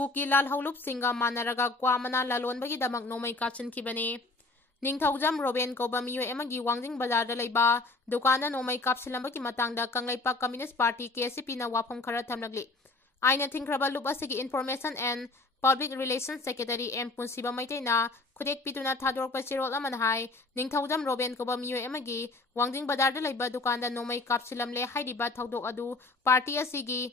Kuki Lal Haulup Singa Manaraga Kwamana Lalon Bagi Damak Nomai Kapsin Kibane. Ningthaujam Roben Koba Miyo Emagi Wangding Bazar da Laiba, Dukana Nomai Kapsilambaki Matangda Kanglaipa Communist Party KCP na Wapam Khara Thamlagli. Aina Thinkraba Lup Asigi Information and Public Relations Secretary M. Punsiba Maitena, Kudek Pituna Thador Pachirol Amanhai, Ningthaujam Roben Koba Miyo Emagi, Wangding Bazar da Laiba Dukanda Nomai Kapsilamle Haidiba Thaudok Adu, Party Asigi,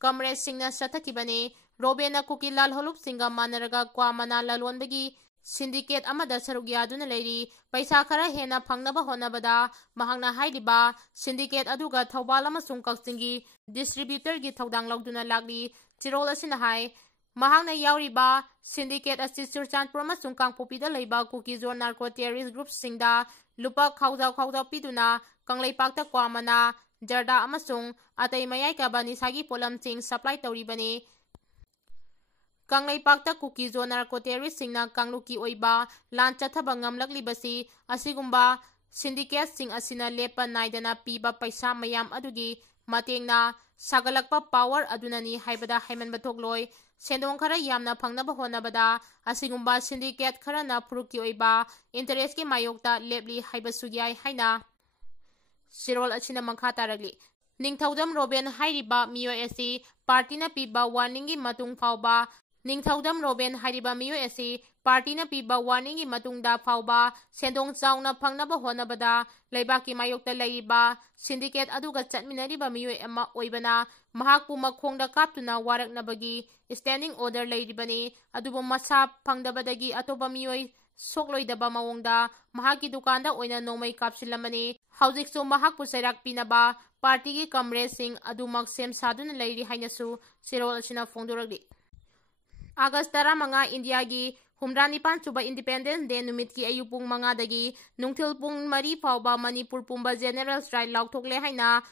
Comrade Singna Shatakibane, Robena Kuki Lal Haulup Singa Manaraga Kwamana Lalon Bagi, Syndicate amada sarugya duna leiri paisa khara hena phangnaba honabada mahangna haidiba syndicate aduga thawbal amasung kaksingi distributor gi thodang lawduna lagli chirol asina hai mahangna yauriba syndicate asi surchanpur amasung kangpopi da leiba Kuki zone narco terrorist group singda lupa khawda piduna kanglaipak kwamana jarda amasung atai mayai ka bani sagi polam sing supply tauribani Kanglaipak Kuki zone narco terrorist singna kangluki oiba lan chathaba ngamlaklibasi asigumba syndicate sing asina lepa naidana piba paisa mayam adugi matengna sagalakpa power adunani haibada haiman bathokloi sendong khara yamna phangnaba honabada asigumba syndicate khara na purukki oiba interest ki mayokta lepli haibasugyai haina sirol achina mangkha taragli ningthaudam roben hairiba miyo esi party na piba warning gi matung phauba Ningthaudam Roben Hariba Miyo Esi, Party na piba warning gi matungda phauba, sendong chauna phangnaba honabada, leibaki mayokta leiba, syndicate aduga chatminariba miyo ema oibana, mahakpu makhongda kaptuna waraknabagi, standing order leiribani, adubu masa phangdabadagi atoba miyo sokloidaba mawongda, mahaki dukanda oina nomai kapsilamani, haujiksu mahakpu sairak pinaba, party gi comrade sing adumak sem saduna leiri hainasu, sirol asina fongdoragdi. August 15 India gi Humranipan Suba Independence Day numit ki ayupung mga dagi nungthil pung mari phauba Manipur pumba general strike laukthokle haina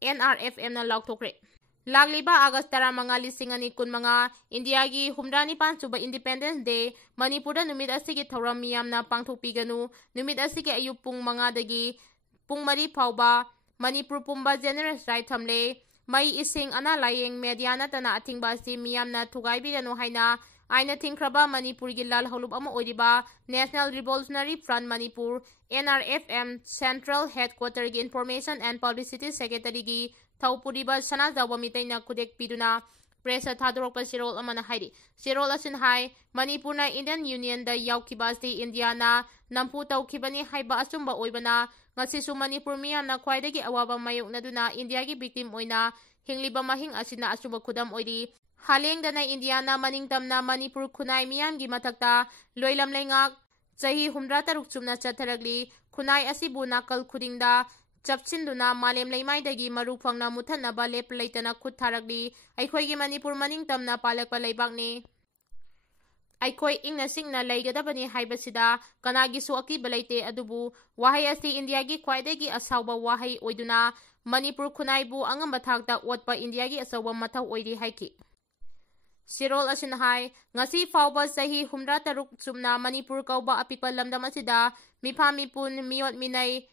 NRFM na laukthokre. Lagliba August 15 lisingani kun mga India gi Humranipan Suba Independence Day Manipur da numit asigi thoram miyam na pangthokpiganu numit asigi ayupung mga dagi pung mari phauba Manipur pumba general strike thamle Mai ising ana layeng media na tana atingba si miyam na thugaibirano haina aina thingkraba Manipur gi lal haulup ama oiriba National Revolutionary Front Manipur NRFM Central Headquarter gi Information and Publicity Secretary gi Thaupuriba Sana Jawa mitaina kudek piduna press thadorokpa sirol amana hairi sirol asin hai Manipur na Indian Union da yaukiba si India na nampu tawkibani haiba asumba oibana ngasisu Manipur miyamna khwaidagi awaba mayoknaduna India gi victim oina hingliba mahing asina asuba khudam oiri halengdana India na maningtamna Manipur khunai miyam gi mathakta loilam lengak chahi 13 chumna chatharagli khunai asibu nakal khudingda chapchinduna malem leimaidagi maru phangna muthanaba lep leitana khut tharagli aikhoigi Manipur maningtamna palakpa leibakni Aikoi ingna singna leigadabani haibasida kanagisu akiba leite adubu wahai asi India gi khwaidagi asawba wahai oiduna Manipur khunaibu angamba thakta otpa India gi asawba mathau oidi haiki Sirol asin hai ngasi fawba sahi 13 chumna Manipur kauba apikpa lamdam asida miphamipun miyot minai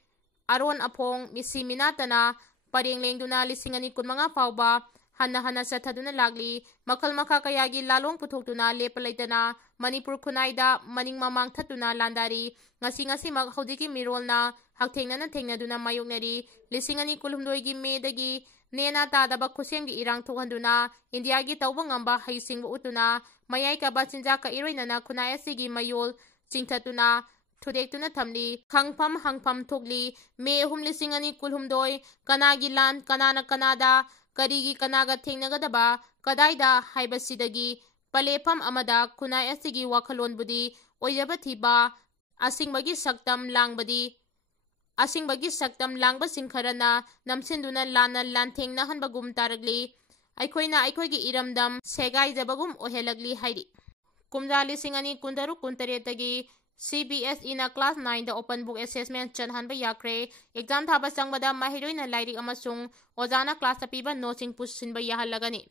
aron apong misi minatana parenglengduna lisingani kunmanga fawba hana sathaduna lagli makal makha kayagi lalong puthokduna lepalaitana Manipur khunaida maning mamang thatuna landari ngasi mak hodiki mirolna hakthengna thengnaduna mayoknari lisingani kulhumdoi gi medagi nena tadaba khusenggi irang thokhanduna India gi tawba ngamba haisingbu utuna mayai ka bachinja ka iroinana khunai asigi mayol chingthatuna thudektuna thamli khangpham hangpham thokli me humlisingani kulhumdoi kanagi lan kanana kanada karigi kanaga thengnagadaba kadaida haibasidagi palefam amada khunai asigi wakhalonbudi oidaba thiba asingbagi saktam langba singkharana namsinduna lana lanthengna hanbagum taragli aikoina aikoigi iramdam segai jabagum ohelagli hairi kumjali singani kundaru kuntaretagi CBSE na class 9 da open book assessment chanhanba yakre exam thaba sangbada mahiroina lairik amasung ojana class apiba noting pusinba yahalagani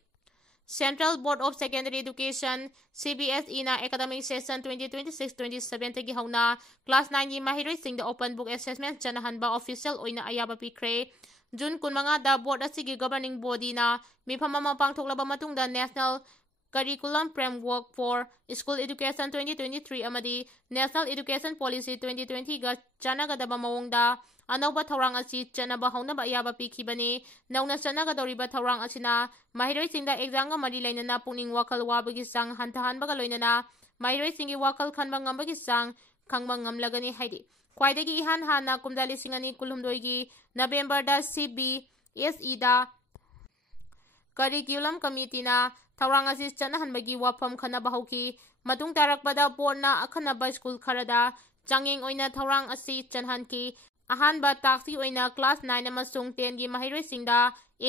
Central Board of Secondary Education CBSE na academic session 2026-27 tagi hauna class 9 gi mahiroi sing da open book assessment chanhanba official oina ayaba pikre June 10 da board asigi governing body na mifamama pangthoklaba matungda national Curriculum Framework for School Education 2023 amadi National Education Policy 2020 ga chanagadaba mawongda anauba thawrang asi chanaba haunaba ayaba pikhibani nauna chanagadoriba thawrang asina mahiroi singda exam ga mari lainana puning wakal wabagi sang hantahanbaga loinana mahiroi singi wakal khanba ngambagi sang khangba ngamlagani haidi khwaidagi ihan hana kumdali singani kulhumdoi November da CBSE da Curriculum Committee na thawrang asi chanahanbagi wafam khanaba hauki matung tarakpada porna akhanaba school kharada changeng oina thawrang asi chanhanki ahanba taksi oina class 9 amasung 10 gi mahiroi singda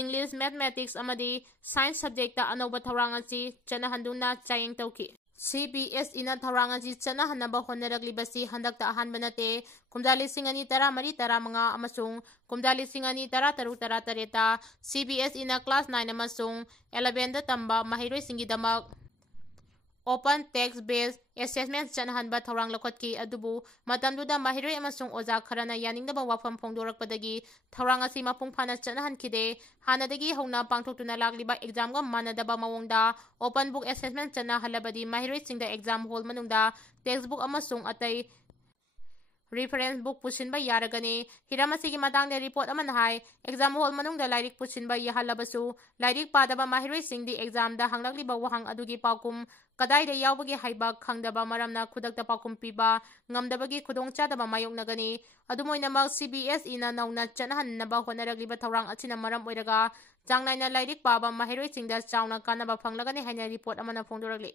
English Mathematics amadi Science subject ta anoba thawrang asi chanahanduna chayeng tauki CBSE na thawrang asi chanahanaba honaraglibasi handakta ahanba nate kumdali singani tara mari tara manga amasung kumdali singani tara taru tara tareta CBSE na class 9 amasung 11 da tamba mahiroi singidamak Open Text Based Assessment chanahanba thawrang lokotki adubu matamduda mahiroi amasung oja kharana yaningdaba wafam phongdorakpadagi thawrang asi mapung phana chanahankide hanadagi hauna pangthoktuna lagliba exam ga manadaba mawongda open book assessment chana halabadi mahiroi singda exam hall manungda textbook amasung atai reference book pusinba yaragani hiramasi gi matangde report aman hai exam hall manungda lairik pusinba yahalabasu lairik padaba mahiroi singdi exam da hanglakliba wahang adugi paukum kadai da yawbagi haiba khangdaba maramna khudakta paukum piba ngamdabagi khudongchadaba mayoknagani adumoinamak CBSE na nauna chanahannaba honaragliba thawrang achina maram oiraga changnaina lairik paba mahiroi singda chauna kanaba phanglagani haina report amana phongdoragli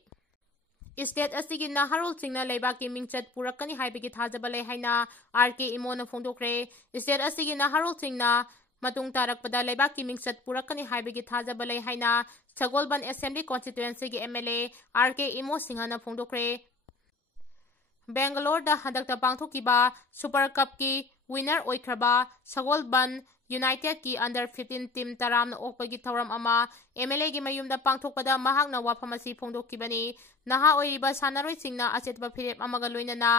State asigi naharol singna leibaki mingchat purakani haibagi thajaba lei haina RK imona phongdokre State asigi naharol singna matung tarakpada leibaki mingchat purakani haibagi thajaba lei haina Sagolban Assembly Constituency gi MLA RK imo singhana phongdokre Bangalore da handakta pangthokiba Super Cup ki winner oikraba Sagolban United ki under 15 team taram okpagi thawram ama MLA gi mayumda pangthokpada mahakna wafamasi phongdokibani naha oiriba sanaroi singna achetba phirep amaga loinana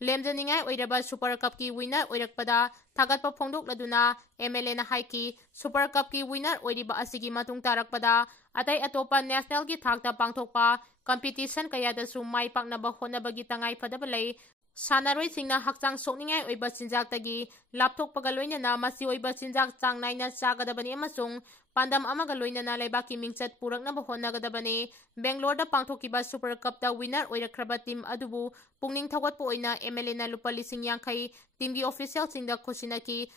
lemjaningai oiraba Super Cup ki winner oirakpada thagatpa phongdokladuna MLA na haiki Super Cup ki winner oiriba asigi matung tarakpada atai atopa national gi thakta pangthokpa competition kayadasu mai paknaba honabagi tangai phadaba lei sanaroi singna hakchang sokningai oiba chinjaktagi lapthokpaga loinana masi oiba chinjak changnaina chagadabani amasung pandam amaga loinana leibaki mingchat puraknaba honagadabani Bangalore da pangthokiba Super Cup da winner oirakraba team adubu pungning thawatpa oina MLA na lupa lising yangkai teamgi official singda khosinaki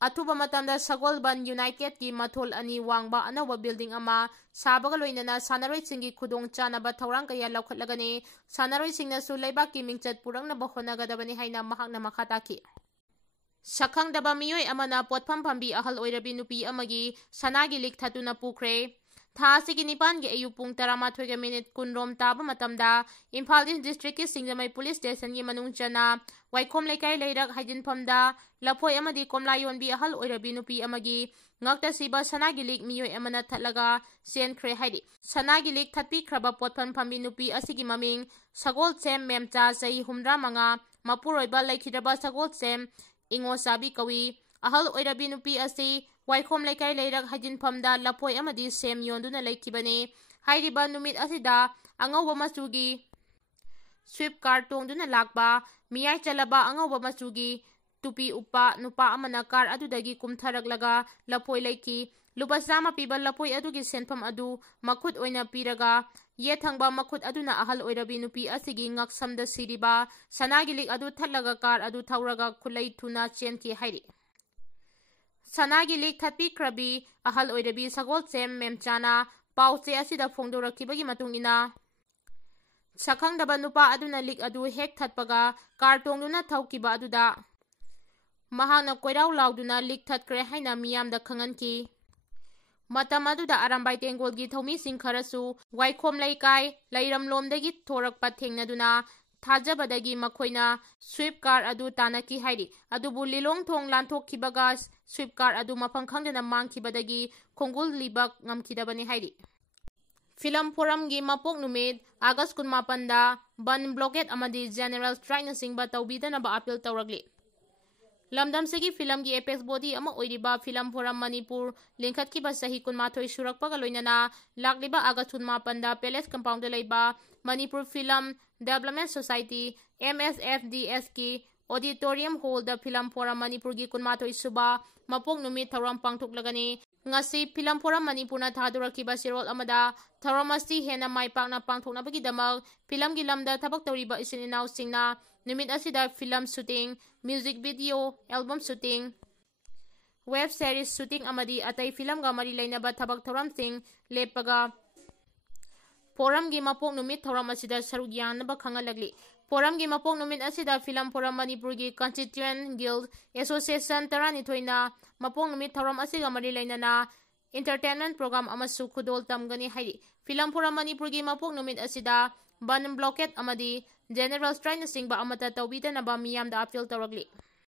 Atuba matamda Sagolban United ki mathol ani wangba anawa building ama sabaga loinana sanaroi singi khudong chanaba thawrang kaya laukhatlagani sanaroi singna su leibaki mingchat purangnaba honagadabani haina mahakna makhataki Sakhangdaba miyoi amana potpham phambi ahal oirabi nupi amagi sanagi lik thatuna pukre tha sigi nipan ge ayu pung 12 ga minute kunrom taba matamda Imphal district ki Singdamai police station gi manung chana waikhom lekai leirak haijin phamda lapoi amadi komlayon bi ahal oirabi nupi amagi ngakta siba sanagi lik miyoi amana thatlaga Thamkhre haidi sanagi lik thatpi khraba potpham phambi nupi asigi maming Sagol Chem Memcha sei humra manga mapuroiba laikhidaba Sagol Chem ingo sabi kawi ahal oirabi nupi asi waikhom lekai leirak hajin phamda lapoi amadi sem yonduna laikibani hairiba numit asida angawa masugi sweep car tongduna lakba miyai chalaba angawa masugi tupi upa nupa amana car adudagi kumtharaklaga lapoi laiki lupa sama piba lapoi adugi senpham adu makhut oina piraga ye thangba makhut aduna ahal oirabi nupi asigi ngaksamda siriba sanagilik adu thallaga car adu thauraga khulai thuna chenki hairi Sanagi thatpi krabi ahal oirabi Sagol Chem Memchana pauche asida phongdorakibagi matungina Sakhangdaba nupa aduna lik adu hek thatpaga car tongduna thaukiba aduda mahana koirau lauduna Lik Thtkhre haina miyamda khanganki matam aduda arambai tengolgi thomi sing kharasu waikhom laikai Leiramme lomdagi thorakpa thengnaduna thajabadagi makhoina sweep car adu tanaki hairi adubu lilong thong lanthokkibaga sweep car adu mafang khangdana mangkhibadagi khongul libak ngamkhidabani hairi Film Forum gi mapok numit August 18 da ban blockade amadi general strike na singba tawbidana ba appeal tawragli ꯂꯝꯗꯝꯁꯤꯒꯤ ꯐꯤꯂꯝꯒꯤ apex body ꯑꯃ ꯑꯣꯏꯔꯤꯕ film form Manipur ꯂꯤꯡꯈꯠꯈꯤꯕ ꯆꯍꯤ 12 ꯁꯨꯔꯛꯄꯒ ꯂꯣꯏꯅꯅ ꯂꯥꯛꯂꯤꯕ August 18ꯗ palace compound ꯂꯩꯕ Manipur film development society MSFDSꯀꯤ auditorium ꯍꯣꯜꯗ film form ꯃꯅꯤꯄꯨꯔꯒꯤ 12 ꯁꯨꯕ ꯃꯄꯣꯛ ꯅꯨꯃꯤꯠ ꯊꯧꯔꯝ ꯄꯥꯡꯊꯣꯛꯂꯒꯅꯤ꯫ ꯉꯁꯤ ꯐꯤꯂꯝ ꯐꯣꯔꯝ ꯃꯅꯤꯄꯨꯔꯅ ꯊꯥꯗꯣꯔꯛꯈꯤꯕ ꯆꯦꯔꯣꯜ ꯑꯃꯗ ꯊꯧꯔꯝ ꯑꯁꯤ ꯍꯦꯟꯅ ꯃꯥꯏ ꯄꯥꯛꯅ ꯄꯥꯡꯊꯣꯛꯅꯕꯒꯤꯗꯃꯛ ꯐꯤꯂꯝꯒꯤ ꯂꯝꯗ ꯊꯕꯛ ꯇꯧꯔꯤꯕ ꯏꯆꯤꯟ ꯏꯅꯥꯎꯁꯤꯡꯅ ꯅꯨꯃꯤꯠ ꯑꯁꯤꯗ film shooting, music video, album shooting, web series shooting ꯑꯃꯗꯤ ꯑꯇꯩ ꯐꯤꯂꯝꯒ ꯃꯔꯤ ꯂꯩꯅꯕ ꯊꯕꯛ ꯊꯧꯔꯝꯁꯤꯡ ꯂꯦꯞꯄꯒ ꯐꯣꯔꯝꯒꯤ ꯃꯄꯣꯛ ꯅꯨꯃꯤꯠ ꯊꯧꯔꯝ ꯑꯁꯤꯗ ꯁꯔꯨꯛ ꯌꯥꯅꯕ ꯈꯪꯍꯜꯂꯛꯂꯤ꯫ ꯐꯣꯔꯝꯒꯤ ꯃꯄꯣꯛ ꯅꯨꯃꯤꯠ ꯑꯁꯤꯗ ꯐꯤꯂꯝ ꯐꯣꯔꯝ ꯃꯅꯤꯄꯨꯔꯒꯤ ꯀꯟꯁꯇꯤꯇ꯭ꯌꯨꯌꯦꯟꯠ ꯒꯤꯜꯗ ꯑꯦꯁꯣꯁꯤꯌꯦꯁꯟ 12ꯅ ꯃꯄꯣꯛ ꯅꯨꯃꯤꯠ ꯊꯧꯔꯝ ꯑꯁꯤꯒ ꯃꯔꯤ ꯂꯩꯅꯅ ꯏꯟꯇꯔꯇꯦꯟꯃꯦꯟꯠ ꯄ꯭ꯔꯣꯒ꯭ꯔꯥꯝ ꯑꯃꯁꯨ ꯈꯨꯗꯣꯜ ꯇꯝꯒꯅꯤ ꯍꯥꯏꯔꯤ꯫ ꯐꯤꯂꯝ ꯐꯣꯔꯝ ꯃꯅꯤꯄꯨꯔꯒꯤ ꯃꯄꯣꯛ ꯅꯨꯃꯤꯠ ꯑꯁꯤꯗ ꯕꯟ ꯕ꯭ꯂꯣꯀꯦꯗ ꯑꯃꯗꯤ ꯖꯦꯅꯦꯔꯦꯜ ꯁ꯭ꯇ꯭ꯔꯥꯏꯛꯅꯆꯤꯡꯕ ꯑꯃꯠꯇ ꯇꯧꯕꯤꯗꯅꯕ ꯃꯤꯌꯥꯝꯗ ꯑꯄꯤꯜ ꯇꯧꯔꯛꯂꯤ꯫